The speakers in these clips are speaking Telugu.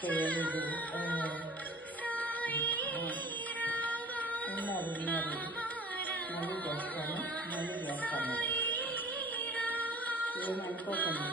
చేయలేదు ఉన్నారు మళ్ళీ చేస్తాను ఏమనుకోకండి.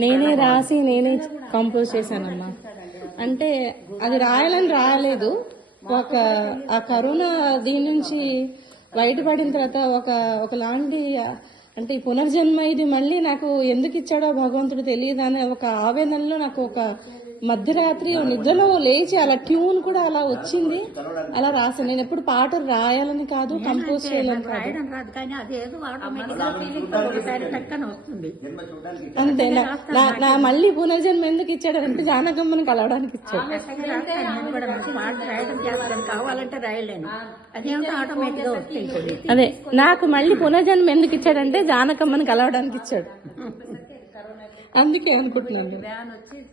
నేనే రాసి నేనే కంపోజ్ చేశానమ్మా. అంటే అది రాయాలని రాయలేదు, ఆ కరోనా దీని నుంచి బయటపడిన తర్వాత ఒకలాంటి అంటే ఈ పునర్జన్మ ఇది మళ్ళీ నాకు ఎందుకు ఇచ్చాడో భగవంతుడు తెలియదు అనే ఒక ఆవేదనలో నాకు ఒక మధ్యరాత్రి నిద్రలో లేచి అలా ట్యూన్ కూడా అలా వచ్చింది, అలా రాశాను. నేను ఎప్పుడు పాటలు రాయాలని కాదు, కంపోజ్ చేయాలని కాదు, అంతే. నా మళ్ళీ పునర్జన్మ ఎందుకు ఇచ్చాడంటే జానకమ్మని కలవడానికి ఇచ్చాడు. అదే నాకు మళ్ళీ పునర్జన్మ ఎందుకు ఇచ్చాడంటే జానకమ్మని కలవడానికి ఇచ్చాడు, అందుకే అనుకుంటున్నాను.